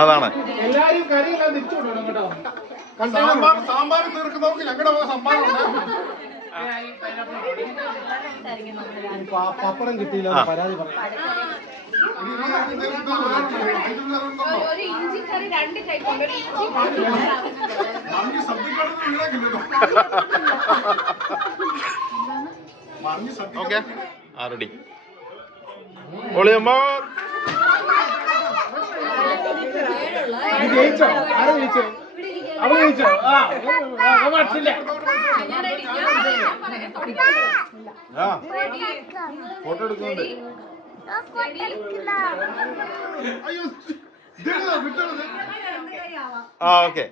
അതാണ് എല്ലാരും കറിയെല്ലാം തിരിച്ചു കൊണ്ടുവരണം കേട്ടോ. സാമ്പാർ തീർക്കുന്നവർക്ക് ഞങ്ങളുടെ സമ്മാനം പപ്പടം കിട്ടിയില്ല പരാതി പറയാം. ഓക്കെ റെഡി ഒളിയമ്മോ ജയിച്ചോ? ആരെ ജയിച്ചോ? അവള് ജയിച്ചോ? മനസ്സില്ല. ഫോട്ടോ എടുക്കുന്നുണ്ട്. ഓക്കെ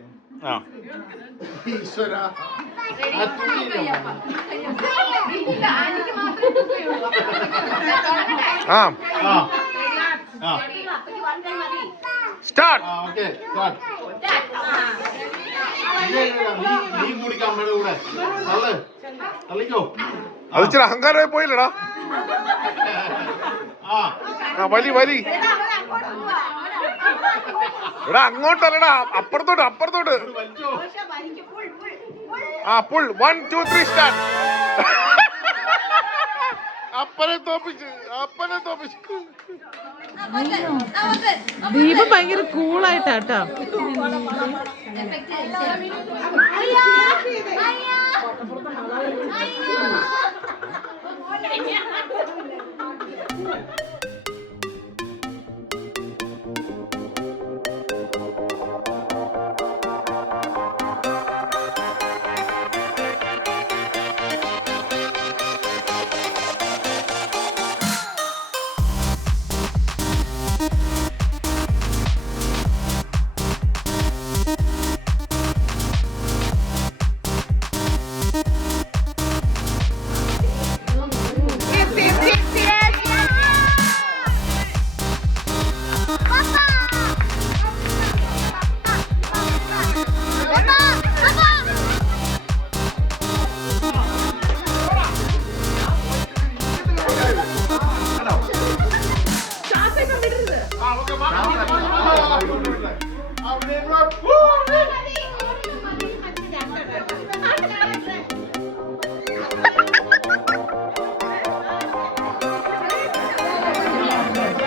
ഈശ്വര സ്റ്റാർട്ട്. Okay start. നീ കുടിക്കാം അമ്മയുടെ കൂടെ. തള്ളിക്കോ. അത് ഇച്ചിരി അഹങ്കാരമായി പോയില്ലടാ. വലി വലി എടാ അങ്ങോട്ടല്ലടാ, അപ്പുറത്തോട്ട് അപ്പുറത്തോട്ട്. Pull 1 2 3 start. അപ്പനെ തോപ്പിച്ച്. ദീപം ഭയങ്കര കൂളായിട്ടാട്ടോ.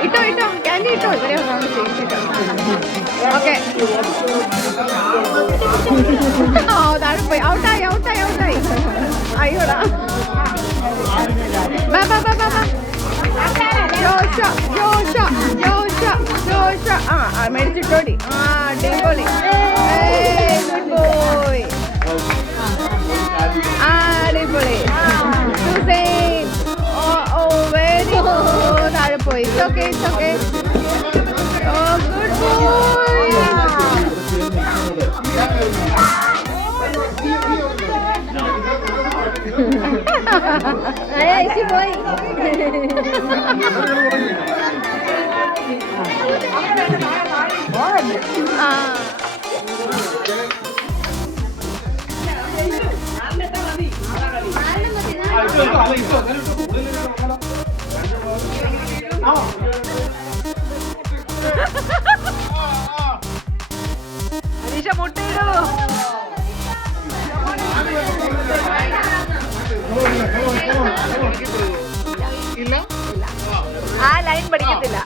ഇട്ടോ ക്യാൻഡി ഇട്ടോ. ഇവരെ ഓക്കെ താഴെ പോയി. ഔട്ടായി അയ്യോടാ. ജോഷ മേടിച്ചിട്ടോടി. അടിപൊളി. Good boy. അടിപൊളി. Very good. താഴെ പോയി. It's okay. Good boy. പോയി. അനീഷ മുട്ടയിടൂ. ഇല്ല ആ ലൈൻ പഠിക്കത്തില്ല.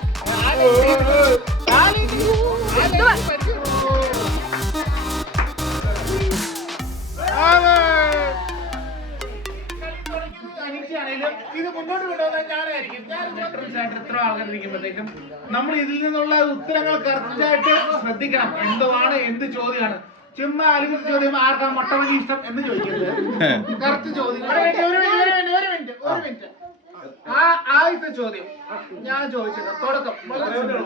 ഇത് മുന്നോട്ട് കൊണ്ടുപോകുന്നത് ഞാനായിരിക്കും. ഇത്ര ആൾക്കാരിക്കുമ്പോഴത്തേക്കും നമ്മൾ ഇതിൽ നിന്നുള്ള ഉത്തരങ്ങൾ കറക്റ്റായിട്ട് ശ്രദ്ധിക്കണം. എന്തുവാണ്, എന്ത് ചോദ്യമാണ്. ചുമ്മാ അലിഖിത ചോദ്യം ആർക്കാ മുട്ടമണി ഇഷ്ടം എന്ന് ചോദിക്കരുത്. കറക്റ്റ് ചോദ്യം. ഒരു മിനിറ്റ്. ആദ്യത്തെ ചോദ്യം ഞാൻ ചോദിച്ചത് തുടക്കം വളരെ സിമ്പിൾ.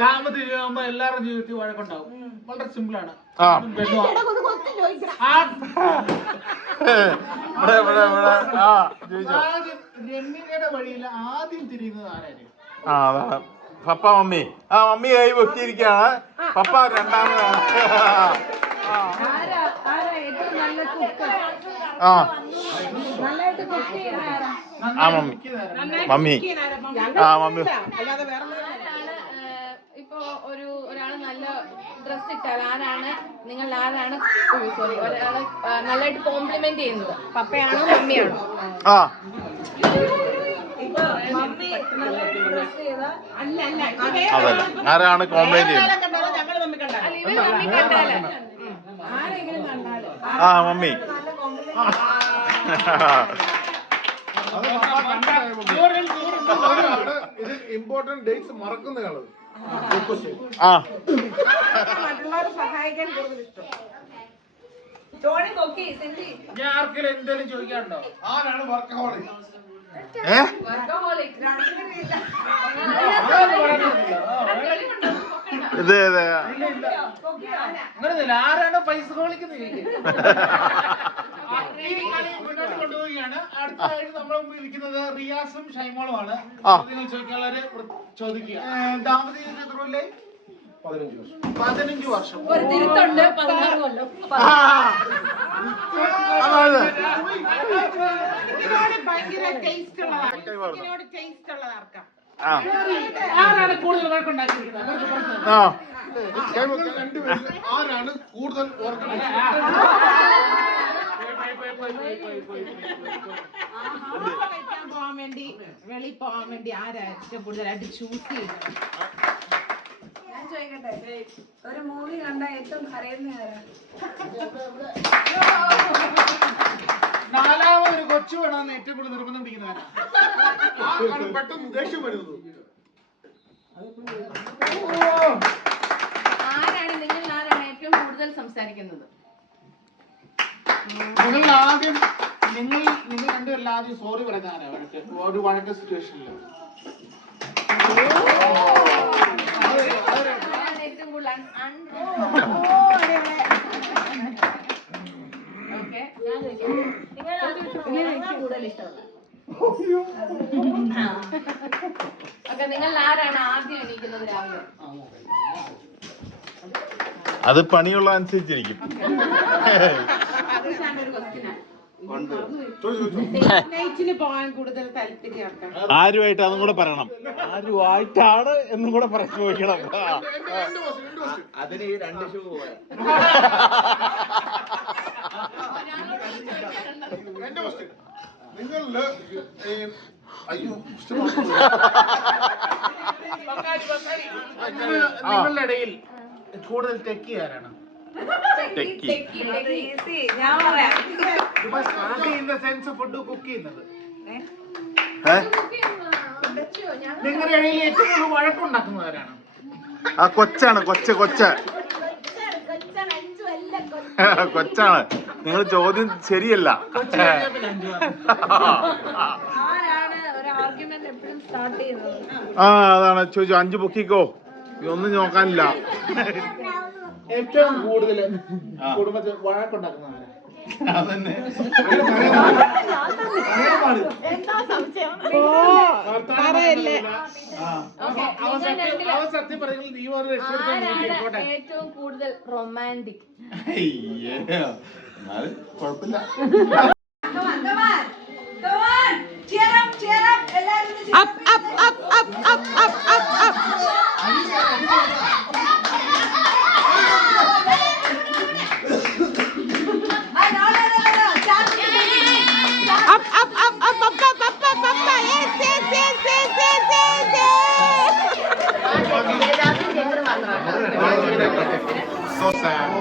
ദാമ്പത്യ ജീവിതമാകുമ്പോ എല്ലാവരുടെ ജീവിതത്തിൽ വഴക്കുണ്ടാവും. വളരെ സിമ്പിൾ ആണ്. രമ്യയുടെ വഴിയിൽ ആദ്യം തിരിയുന്നത് ആരായിരിക്കും? Papa mummy. മമ്മി കൈ പൊക്കിയിരിക്കാണ്. പപ്പ രണ്ടാമതാണ്. മമ്മി. മമ്മി. മമ്മി. ഇപ്പൊ ഒരാള് നല്ല ഡ്രസ് ഇട്ടാൽ ആരാണ് ആരാണ് സോറി ഒരാള് നല്ലതായിട്ട് കോംപ്ലിമെന്റ് ചെയ്യുന്നത്? പപ്പയാണോ മമ്മിയാണോ? ആരാണ് കോംപ്ലൈന്റ് ചെയ്യുന്നത്? മമ്മി. ഇത് ഇമ്പോർട്ടന്റ് ഡേറ്റ്സ് മറക്കുന്നയാള്. ഞാൻ ആർക്കെങ്കിലും എന്തെങ്കിലും ചോദിക്കാറുണ്ടോ? ആരാണ് വർക്കഹോളിക്? അങ്ങനെയൊന്നുമില്ല. ആരാണ് പൈസ കോളിക്കുന്നത്? മുന്നോട്ട് കൊണ്ടുപോവുകയാണ്. അടുത്തതായിട്ട് നമ്മുടെ മുമ്പിൽ ഇരിക്കുന്നത് റിയാസും ഷൈമോളുമാണ്. ചോദ്യങ്ങൾ ചോദിക്കാനുള്ളവര് ചോദിക്കുക. ദാമ്പത്യ ജീവിതം എത്ര കൊല്ലായി? 15 വർഷം. ഒരു തിരുത്തുണ്ട് 16 കൊല്ലം. ആരാണ് കൂടുതൽ വഴക്കുണ്ടാക്കിയിരിക്കുന്നത്? ആരാണ് കൂടുതൽ വെളിയിൽ പോകാൻ വേണ്ടി ആരാ ഏറ്റവും കൂടുതലായിട്ട് ചൂസ് ചെയ്യുന്നത്? ഞാൻ ചോദിക്കട്ടെ, ഒരു മൂവി കണ്ട ഏറ്റവും കരയുന്ന ആരാ? നാലാമതൊരു കൊച്ചു വേണമെന്ന് ഏറ്റവും കൂടുതൽ നിർബന്ധം പിടിക്കുന്നവരാ. പെട്ടെന്ന് ദേഷ്യം വരുന്നത്? ആരാണ് ഏറ്റവും കൂടുതൽ സംസാരിക്കുന്നത്? നിങ്ങൾ രണ്ടുപേരും ആദ്യം സോറി പറഞ്ഞാരാ ഒരു വഴക്ക് സിറ്റുവേഷനിൽ? ഏറ്റവും കൂടുതൽ നിങ്ങൾ ആരാണ് ആദ്യം എണീക്കുന്നത് രാവിലെ? അത് പണിയുള്ള അനുസരിച്ചിരിക്കും. പോകാൻ കൂടുതൽ താല്പര്യം ആരുമായിട്ട് അതും കൂടെ പറയണം. ആരുമായിട്ടാണ് എന്നും കൂടെ പറഞ്ഞു നോക്കണം. അതിന് 2 ഷൂ പോവാൻ. എന്റെ ക്വസ്റ്റ്യൻ നിങ്ങളില് നിങ്ങളുടെ ഇടയിൽ കൂടുതൽ ടെക്കി ആരാണ്? ഞാൻ പറയാം. ഫുഡ് കുക്ക് ചെയ്യുന്നത് നിങ്ങളുടെ ഇടയിൽ ഏറ്റവും കൂടുതൽ വഴക്കുണ്ടാക്കുന്നവരാണ്? കൊച്ചാണ്. കൊച്ചാണ്. നിങ്ങൾ ചോദ്യം ശരിയല്ല. ആരാണ് ഒരു ആർഗ്യുമെന്റ് എപ്പോഴും സ്റ്റാർട്ട് ചെയ്യുന്നത്? അതാണ് ചോദിച്ചു. 5 പൊക്കിക്കോ, ഒന്നും നോക്കാനില്ല. ഏറ്റവും കൂടുതൽ കുടുംബത്തിൽ വഴക്കുണ്ടാക്കുന്നവരാണ്? എന്താ സംശയം? സത്യം പറയുന്നത് നീ ഒരു രക്ഷപ്പെടുത്താൻ ഏറ്റവും കൂടുതൽ റൊമാൻറ്റിക്? കുഴപ്പമില്ല. Up, up, up, up, up, up, up, up, up, yes, yes, yes, yes, yes. So sad.